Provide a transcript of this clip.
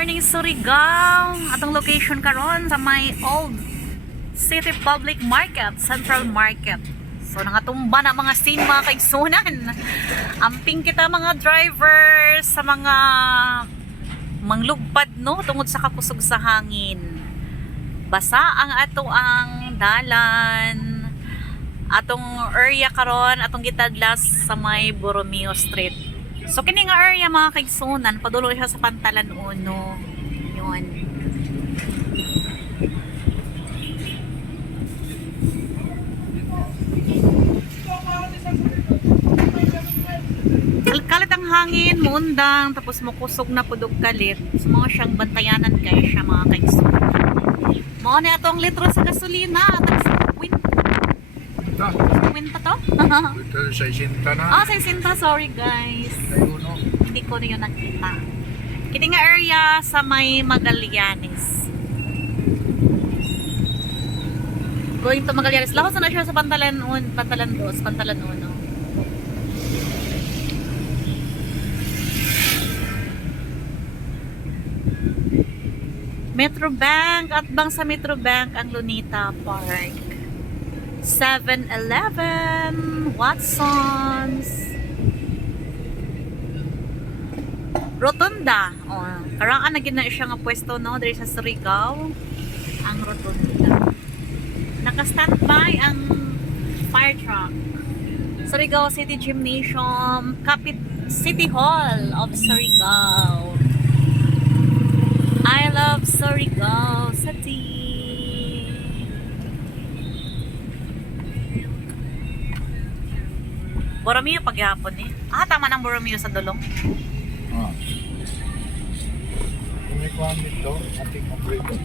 morning, Surigao. Atong location karon sa may Old City Public Market, Central Market. So nangatumba na mga scene, mga kaigsunan. Amping kita mga drivers sa mga manglugpad no tungod sa kapusog sa hangin. Basa ang ato ang dalan. Atong area karon atong gitadlas sa may Borromeo Street. So kini nga area mga kaigsunan, padulo siya sa Pantalan Uno. Yun. Kalit ang hangin, muundang, tapos mukusog na pudog kalit. So mga siyang bantayanan kayo siya mga kaigsunan. Mga na atong litro sa gasolina, tapos Win pa to? Ito sa isinta na. Oh, sa isinta. Sorry guys. Ayuno. Hindi ko na yun nakita. Kini nga area sa may Magallanes. Going to Magallanes. Lakas na siya sa Pantalan 2, Pantalan 1. Metrobank at bang sa Metrobank ang Lunita Park. 7-Eleven, Watsons, Rotunda. Oh, karaan na gina siya nga pwesto no diri sa Surigao. Ang Rotunda. Naka-standby ang fire truck. Surigao City Gymnasium, City Hall of Surigao. I love Surigao City. Borromeo paghapon eh. Tama ng Borromeo sa Dulong. Kung may kuhan dito, ating operator.